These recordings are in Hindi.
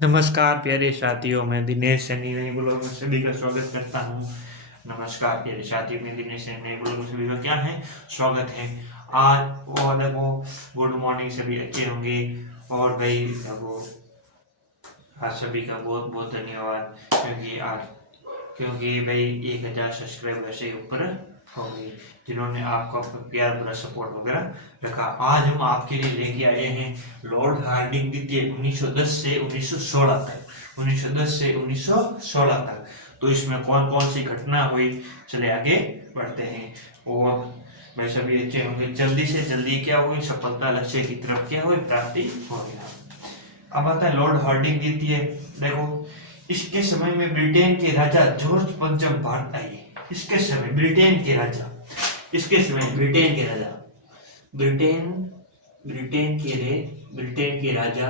नमस्कार प्यारे साथियों, मैं दिनेश सैनी नई ब्लॉग में सभी का स्वागत करता हूँ। नमस्कार प्यारे साथियों, मैं दिनेश सैनी नई ब्लॉग में सभी का क्या है स्वागत है। आज और देखो, गुड मॉर्निंग, सभी अच्छे होंगे। और भाई देखो, आज सभी का बहुत बहुत धन्यवाद, क्योंकि भाई 1000 सब्सक्राइबर से ऊपर हो गए, जिन्होंने आपका प्यार भरा सपोर्ट वगैरह रखा। आज हम आपके लिए लेके आए हैं लॉर्ड हार्डिंग द्वितीय 1910 से 1916 तक, 1910 से 1916 तक। तो इसमें कौन कौन सी घटना हुई, चले आगे बढ़ते हैं। और भाई सभी अच्छे होंगे। जल्दी से जल्दी क्या हुई, सफलता लक्ष्य की तरफ क्या हुई, प्राप्ति हो गया। अब आता है लॉर्ड हार्डिंग द्वितीय। देखो, इसके समय में ब्रिटेन के राजा जॉर्ज पंचम भारत आए। इसके समय ब्रिटेन के राजा, इसके समय ब्रिटेन के राजा, ब्रिटेन ब्रिटेन के रे ब्रिटेन के राजा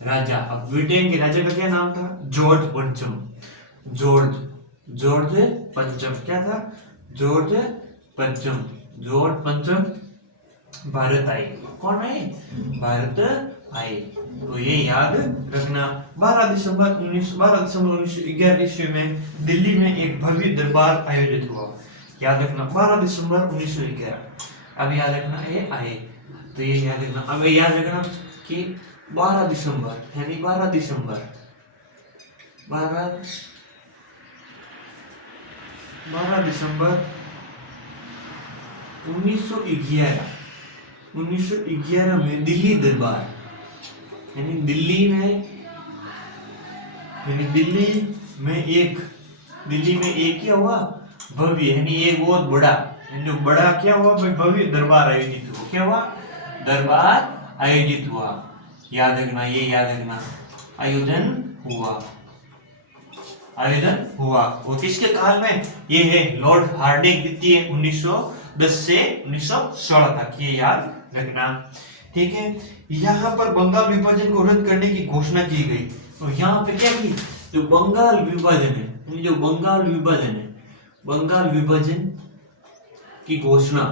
राजा अब ब्रिटेन के राजा का क्या नाम था, जॉर्ज पंचम। जॉर्ज जॉर्ज पंचम क्या था, जॉर्ज पंचम। जॉर्ज पंचम भारत आए। कौन आए, भारत आए। तो ये याद रखना। 12 दिसंबर 1911 में दिल्ली में एक भव्य दरबार आयोजित हुआ। याद रखना, 12 दिसंबर 1911। अब याद रखना ये आए, तो ये याद रखना। अब याद रखना कि 12 दिसंबर यानी 12 दिसंबर 12 12 दिसंबर 1911 1911 में दिल्ली दरबार यानी दिल्ली में एक क्या हुआ, भव्य यानी एक बहुत बड़ा, जो बड़ा क्या हुआ, भव्य दरबार आयोजित हुआ। क्या हुआ, दरबार आयोजित हुआ। याद रखना, ये याद रखना, आयोजन हुआ, आयोजन हुआ। और किसके काल में, ये है लॉर्ड हार्डिंग द्वितीय 1910 से 1916 तक, ये याद रखना। ठीक है, यहाँ पर बंगाल विभाजन को रद्द करने की घोषणा की गई। तो यहाँ पे क्या की, जो बंगाल विभाजन है, जो बंगाल विभाजन है, बंगाल विभाजन की घोषणा,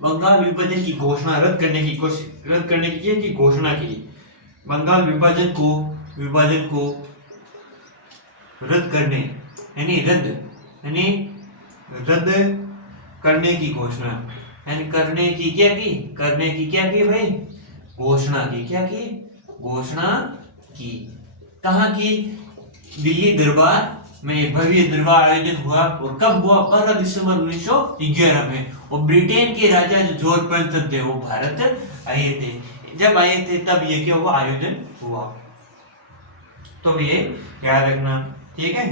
बंगाल विभाजन की घोषणा रद्द करने की घोषणा की। बंगाल विभाजन को रद्द करने यानी रद्द करने की घोषणा, यानी करने की क्या की भाई, घोषणा की। क्या की, घोषणा की। कहाँ की, दिल्ली दरबार में भव्य दरबार आयोजन हुआ। और कब हुआ, 12 दिसंबर 1911 में। और ब्रिटेन के राजा जो जॉर्ज पंचम थे वो भारत आए थे। जब आए थे तब ये क्या हुआ, आयोजन हुआ। तो ये याद रखना, ठीक है।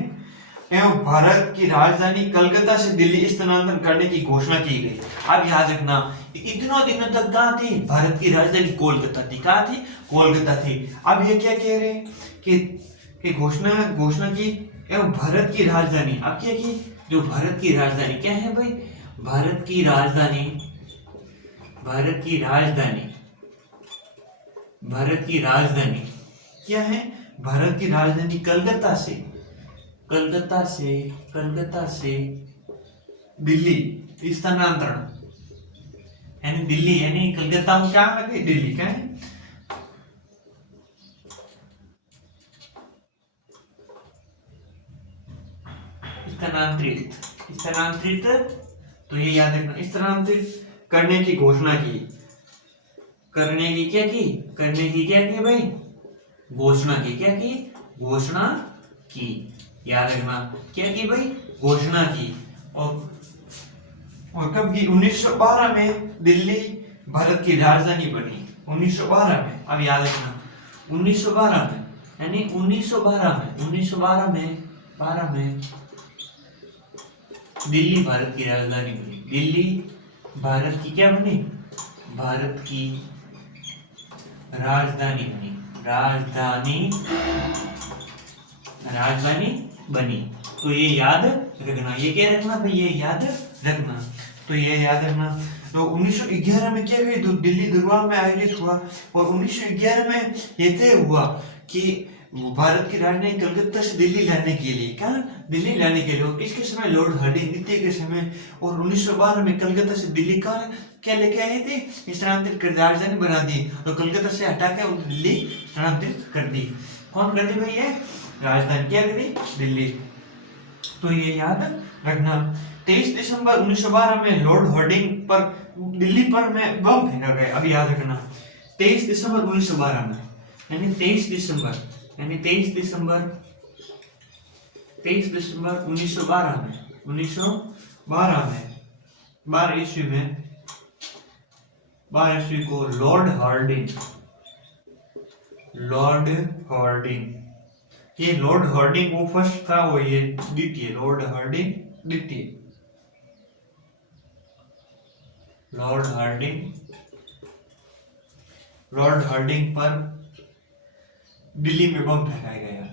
एवं भारत की राजधानी कलकत्ता से दिल्ली स्थानांतरण करने की घोषणा की गई। अब याद रखना, इतनों दिनों तक कहाँ थी, भारत की राजधानी कोलकाता थी। कहाँ थी, कोलकाता थी। अब ये क्या कह रहे हैं कि घोषणा की एवं भारत की राजधानी। अब क्या की, जो भारत की राजधानी क्या है भाई, भारत की राजधानी क्या है, भारत की राजधानी कलकत्ता से दिल्ली स्थानांतरण, यानी दिल्ली यानी कलकत्ता में क्या लगे, दिल्ली क्या है, स्थानांतरित। तो ये याद रखना, स्थानांतरित करने की घोषणा की। करने की क्या की भाई, घोषणा की। क्या की, घोषणा की। याद रखना, क्या की भाई, घोषणा की। और कब की, 1912 में दिल्ली भारत की राजधानी बनी। 1912 में, अब याद रखना, 1912 में यानी 1912 में दिल्ली भारत की राजधानी बनी। दिल्ली भारत की क्या बनी, भारत की राजधानी बनी। राजधानी बनी। तो ये याद रखना, ये क्या रखना भाई, ये याद रखना। तो ये याद रखना। तो 1911 में क्या हुई, तो दिल्ली दरबार में आयोजित हुआ। और 1911 में ये तय हुआ कि भारत की राजधानी कलकत्ता से दिल्ली लाने के लिए, क्या दिल्ली लाने के लिए। और किसके समय, लॉर्ड हार्डिंग द्वितीय के समय। और 1912 में कलकत्ता से दिल्ली का क्या लेके आए थे, स्थानांतरित कर राजधानी बना दी। तो कलकत्ता से हटा के दिल्ली स्थानांतरित कर दी। कौन कर दी भाई ये? राजधानी क्या करी? दिल्ली। तो ये याद रखना। 23 दिसंबर 1912 में लॉर्ड हार्डिंग पर दिल्ली पर में बम फेंका गया। अभी याद रखना 23 दिसंबर 1912 में, यानी 23 दिसंबर 1912 में 1912 में 12 ईस्वी को लॉर्ड हार्डिंग, ये लॉर्ड हार्डिंग वो फर्स्ट था, वो ये द्वितीय, लॉर्ड हार्डिंग द्वितीय। लॉर्ड हार्डिंग पर दिल्ली में बम फेंका गया।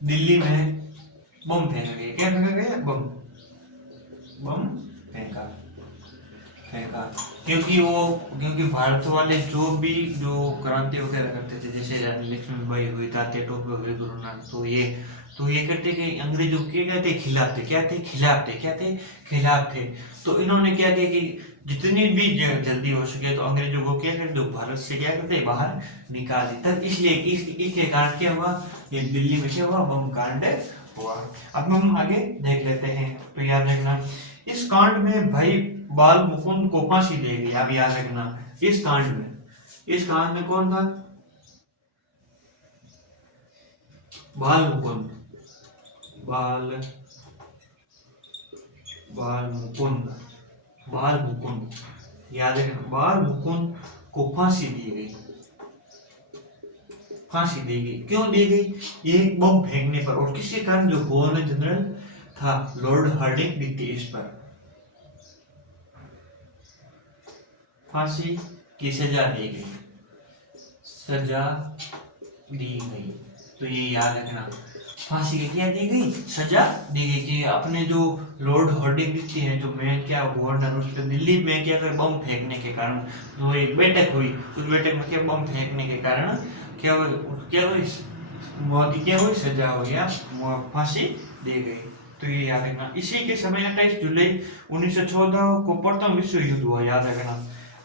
दिल्ली में बम फेंका गया। क्या फेंका गया? बम फेंका। क्योंकि भारत वाले जो क्रांति वगैरह करते थे, जैसे रानी लक्ष्मीबाई हुई, तात्या टोपे हुए, गुरु नानक, तो ये करते कि अंग्रेजों के क्या थे? खिलाफ थे। तो इन्होंने क्या किया कि जितनी भी जल्दी हो सके तो अंग्रेजों को क्या करते, भारत से क्या करते, बाहर निकाल दी। तब इसलिए इसके कारण क्या हुआ? ये दिल्ली में क्या हुआ? बम कांड हुआ। अब हम आगे देख लेते हैं। तो याद रखना इस कांड में भाई बाल मुकुंद को फांसी दी गई। अब याद रखना इस कांड में कौन था? बाल मुकुंद याद रखना, बाल मुकुंद को फांसी दी गई। क्यों दी गई? ये बम फेंकने पर, और किसी कारण जो गवर्नर जनरल था लॉर्ड हार्डिंग द्वितीय, इस पर फांसी की सजा दी गई। तो ये याद रखना, फांसी की क्या दी गई? सजा दी गई। कि अपने जो लॉर्ड हार्डिंग द्वितीय है, जो मैं क्या गवर्नर, उस पर दिल्ली में क्या कर बम फेंकने के कारण जो एक बैठक हुई, उस बैठक में क्या बम फेंकने के कारण क्या हुई? मोदी क्या हुई? सजा हो गया, फांसी दी गई। तो ये याद रखना। इसी के समय 28 जुलाई 1914 को प्रथम विश्व युद्ध हुआ। याद रखना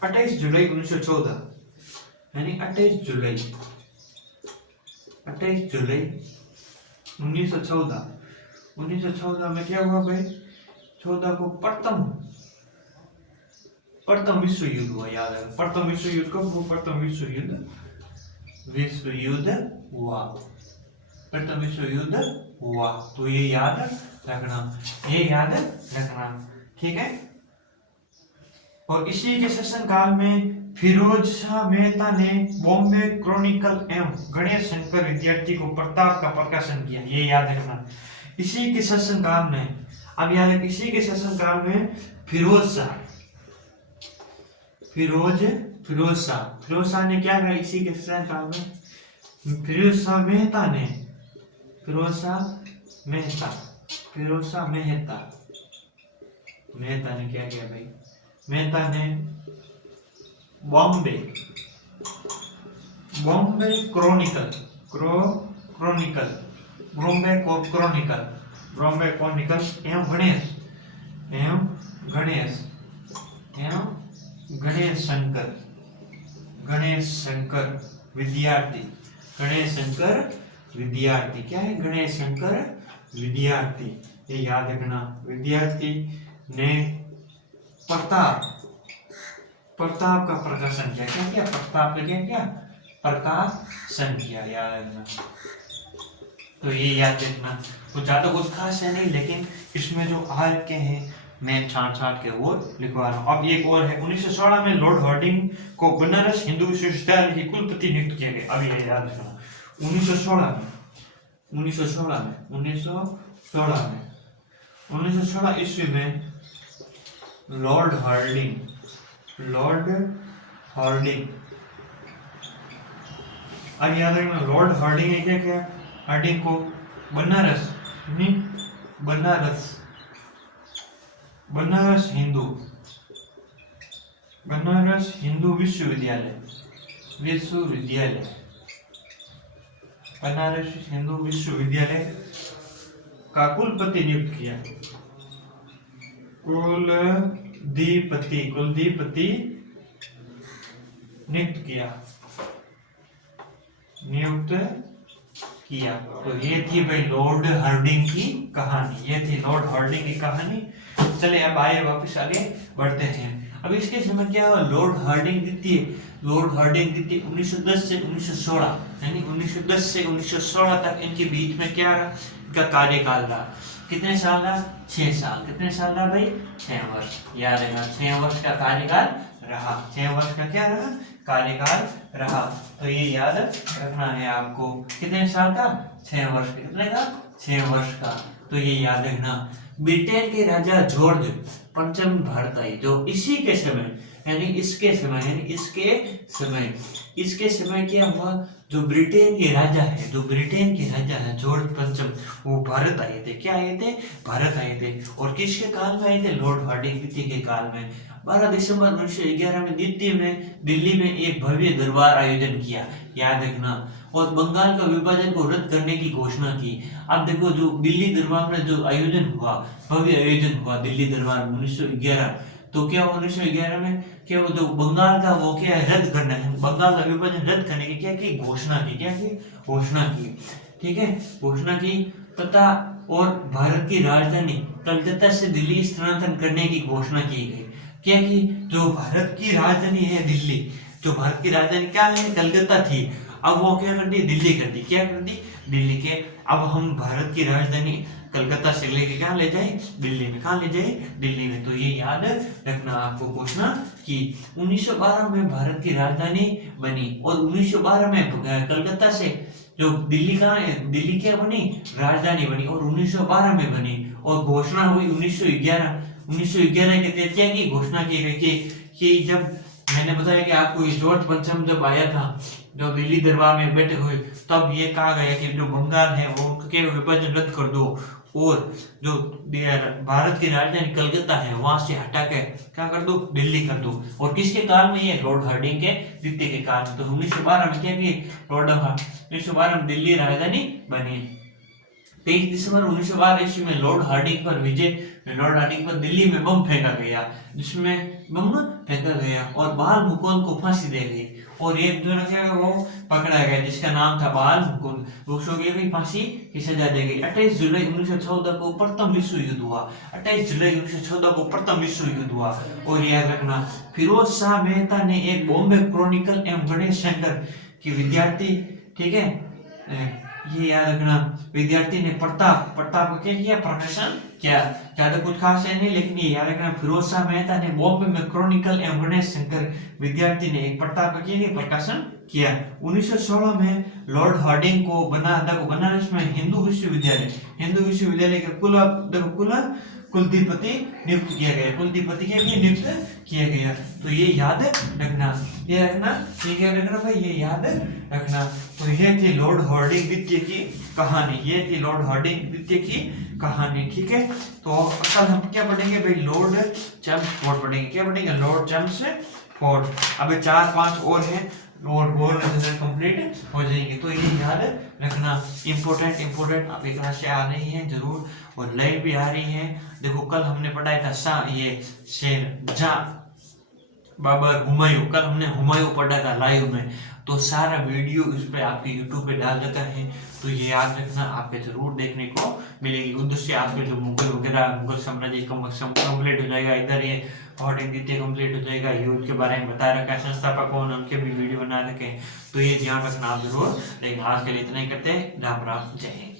28 जुलाई 1914, यानी 28 जुलाई 1914 में क्या हुआ भाई? 14 को प्रथम विश्व युद्ध हुआ। याद रखना प्रथम विश्व युद्ध कब हुआ? प्रथम विश्व युद्ध हुआ। तो ये याद रखना, ठीक है। और इसी के शासनकाल में फिरोज शाह मेहता ने बॉम्बे क्रॉनिकल एवं गणेश शंकर विद्यार्थी को प्रताप का प्रकाशन किया। ये याद रखना इसी के शासनकाल में। अब याद रखना इसी के शासनकाल में फिरोज शाह ने क्या कहा? इसी के शासनकाल में फिरोज शाह मेहता ने क्या किया भाई? मेहता ने बॉम्बे क्रॉनिकल एवं गणेश शंकर विद्यार्थी। क्या है? गणेश शंकर विद्यार्थी। ये याद रखना, विद्यार्थी ने प्रताप का प्रकाशन किया। क्या किया? प्रताप का क्या किया? प्रकाशन किया। याद रखना। तो ये याद रखना। तो ज्यादा कुछ खास है नहीं, लेकिन इसमें जो आर के हैं मैं छाट के वो लिखवा रहा हूँ। अब एक और है, 1916 में लॉर्ड हार्डिंग को बनारस हिंदू विश्वविद्यालय की कुलपति नियुक्त किया गया। अब ये याद रखना 1916 ईस्वी में लॉर्ड हार्डिंग अब याद रखना लॉर्ड हार्डिंग ने क्या किया? हार्डिंग को बनारस हिंदू विश्वविद्यालय बनारस हिंदू विश्वविद्यालय का कुलपति नियुक्त किया। कुलदीपति नियुक्त किया। तो ये थी भाई लॉर्ड हार्डिंग की कहानी, ये थी लॉर्ड हार्डिंग की कहानी। चले अब आइए वापस आगे बढ़ते हैं। अब इसके समय क्या हुआ, लॉर्ड हार्डिंग द्वितीय, लॉर्ड हार्डिंग द्वितीय 1910 से 1916, यानी 1910 से 1916 तक इनके बीच में क्या रहा, इनका कार्यकाल रहा। कितने साल रहा, 6 साल। कितने साल रहा भाई, 6 वर्ष। याद रखना 6 वर्ष का कार्यकाल रहा, 6 वर्ष का क्या रहा, कार्यकाल रहा। तो ये याद रखना है आपको, कितने साल का, 6 वर्ष का। कितने का, 6 वर्ष का। तो ये याद रखना। ब्रिटेन के राजा जॉर्ज पंचम भारत आए, जो इसी के समय यानी इसके समय यानी इसके समय क्या हुआ, जो ब्रिटेन के राजा है, जो ब्रिटेन के राजा है जॉर्ज पंचम, वो भारत आए थे। क्या आए थे, भारत आए थे। और किसके काल में आए थे, लॉर्ड हार्डिंग द्वितीय के काल में। 12 दिसंबर 1911 में दिल्ली में एक भव्य दरबार आयोजन किया, याद रखना। और बंगाल का विभाजन को रद्द करने की घोषणा की। अब देखो जो दिल्ली दरबार में जो आयोजन हुआ, भव्य आयोजन हुआ दिल्ली दरबार में 1911, तो क्या हुआ 1911 में, क्या वो जो बंगाल का वो क्या है, रद्द करना है, बंगाल का विभाजन रद्द करने की क्या की घोषणा की, क्या की घोषणा की, ठीक है, घोषणा की। तथा और भारत की राजधानी कलकत्ता से दिल्ली स्थानांतरण करने की घोषणा की गई। क्या की, जो भारत की राजधानी है दिल्ली, जो भारत की राजधानी क्या है, कलकत्ता थी, अब वो क्या कर दी, दिल्ली कर दी। क्या कर दी, दिल्ली के। अब हम भारत की राजधानी कलकत्ता से लेके क्या ले जाए, दिल्ली में। कहाँ ले जाए, दिल्ली में। तो ये याद रखना आपको घोषणा की। 1912 में भारत की राजधानी बनी और 1912 में कलकत्ता से जो दिल्ली कहाँ है, दिल्ली क्या बनी, राजधानी बनी और 1912 में बनी। और घोषणा हुई 1911 के तहत क्या की घोषणा की गई कि जब मैंने बताया कि आपको ये जॉर्ज पंचम जब आया था, जो दिल्ली दरबार में बैठे हुए, तब ये कहा गया कि जो बंगाल है वो उनके विभाजन रद्द कर दो और जो भारत की राजधानी कलकत्ता है वहां से हटा के क्या कर दो, दिल्ली कर दो। और किसके काल में, ये लॉर्ड हार्डिंग के द्वितीय के काल में। तो 1912 में क्या किए, लॉर्ड 1912 में दिल्ली राजधानी बनी। 23 दिसंबर 1912 ईस्वी में लॉर्ड हार्डिंग पर दिल्ली में बम फेंका गया, जिसमें बम फेंका गया और बाल मुकुंद को फांसी दे गई। और एक जो है वो पकड़ा गया जिसका नाम था बाल मुकुंद, उसको भी फांसी की सजा दी गई। 28 जुलाई 1914 को प्रथम विश्व युद्ध हुआ। 28 जुलाई 1914 को प्रथम विश्व युद्ध हुआ। और याद रखना, फिरोज शाह मेहता ने एक बॉम्बे क्रॉनिकल एवं गणेश शंकर की विद्यार्थी, ठीक है, ये याद रखना, विद्यार्थी ने प्रताप को क्या किया, प्रकाशन किया। ज्यादा कुछ खास है नहीं, लेकिन ये याद रखना, फिरोज शाह मेहता ने बॉम्बे में क्रॉनिकल एवं गणेश शंकर विद्यार्थी ने एक प्रताप का क्या प्रकाशन किया। 1916 में लॉर्ड हार्डिंग को बनारस में हिंदू विश्वविद्यालय के कुलपति नियुक्त किया गया, कुलपति क्या नियुक्त किया गया। तो ये याद रखना, ये रखना, ये क्या रखना भाई, ये याद रखना। तो ये थी लॉर्ड हार्डिंग द्वितीय की कहानी, ये थी लॉर्ड हार्डिंग द्वितीय की कहानी, ठीक है। तो कल हम क्या पढ़ेंगे भाई, लॉर्ड चेम्सफोर्ड पढ़ेंगे। क्या पढ़ेंगे, लॉर्ड चेम्सफोर्ड। अबे 4-5 और हैं और गोल कंप्लीट हो जाएंगे। तो ये याद रखना, इंपोर्टेंट आपकी क्लास से आ रही है जरूर, और लाइव भी आ रही है। देखो कल हमने पढ़ाया था ये शेर जहाँ बाबर हुमायूं, कल हमने हुमायूं पढ़ा था लाइव में, तो सारा वीडियो इस पे आपके यूट्यूब पे डाल रखा है। तो ये याद रखना, आपके जरूर देखने को मिलेगी। उधर से आपके जो मुगल साम्राज्य कंप्लीट हो जाएगा, इधर ये हार्डिंग द्वितीय कंप्लीट हो जाएगा, युद्ध के बारे में बता रखा है, संस्थापक कौन, उनके भी वीडियो बना रखे हैं। तो ये ध्यान रखना आप जरूर। लेकिन आज के लिए इतना ही करते हैं, राम राम, जय हिंद।